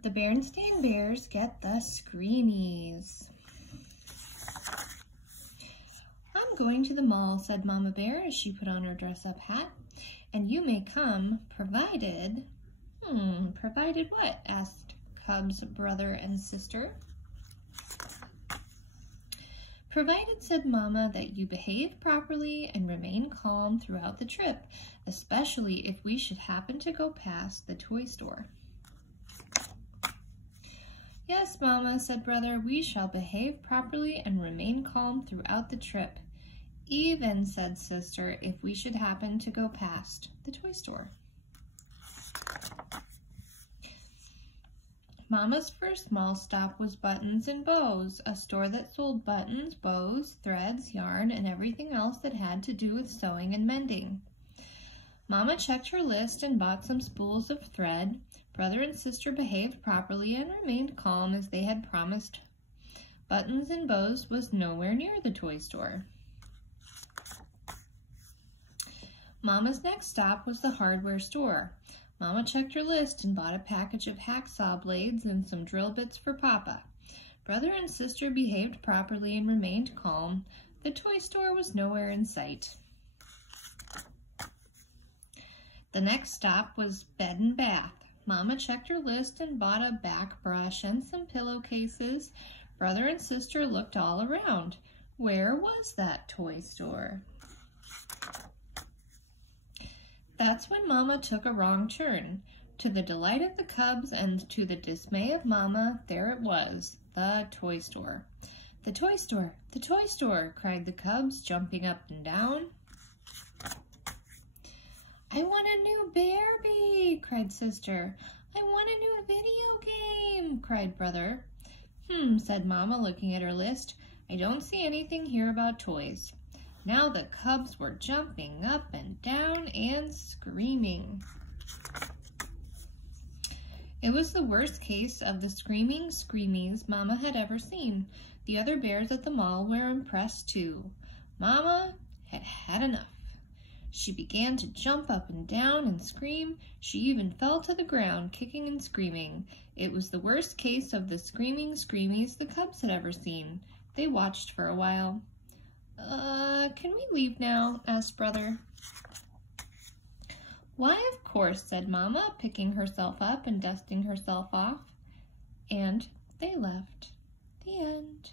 The Berenstain Bears get the Screamies. I'm going to the mall, said Mama Bear as she put on her dress-up hat. And you may come, provided... provided what? Asked Cub's brother and sister. Provided, said Mama, that you behave properly and remain calm throughout the trip, especially if we should happen to go past the toy store. Yes, Mama, said Brother, we shall behave properly and remain calm throughout the trip. Even, said Sister, if we should happen to go past the toy store. Mama's first mall stop was Buttons and Bows, a store that sold buttons, bows, threads, yarn, and everything else that had to do with sewing and mending. Mama checked her list and bought some spools of thread. Brother and sister behaved properly and remained calm as they had promised. Buttons and Bows was nowhere near the toy store. Mama's next stop was the hardware store. Mama checked her list and bought a package of hacksaw blades and some drill bits for Papa. Brother and sister behaved properly and remained calm. The toy store was nowhere in sight. The next stop was bed and bath. Mama checked her list and bought a back brush and some pillowcases. Brother and sister looked all around. Where was that toy store? That's when Mama took a wrong turn. To the delight of the Cubs and to the dismay of Mama, there it was, the toy store. The toy store, the toy store, cried the Cubs, jumping up and down. I want a new Barbie, cried Sister. I want a new video game, cried Brother. Said Mama, looking at her list. I don't see anything here about toys. Now the Cubs were jumping up and down and screaming. It was the worst case of the screaming Screamies Mama had ever seen. The other bears at the mall were impressed too. Mama had had enough. She began to jump up and down and scream. She even fell to the ground, kicking and screaming. It was the worst case of the screaming Screamies the Cubs had ever seen. They watched for a while. Can we leave now? Asked Brother. Why, of course, said Mama, picking herself up and dusting herself off. And they left. The end.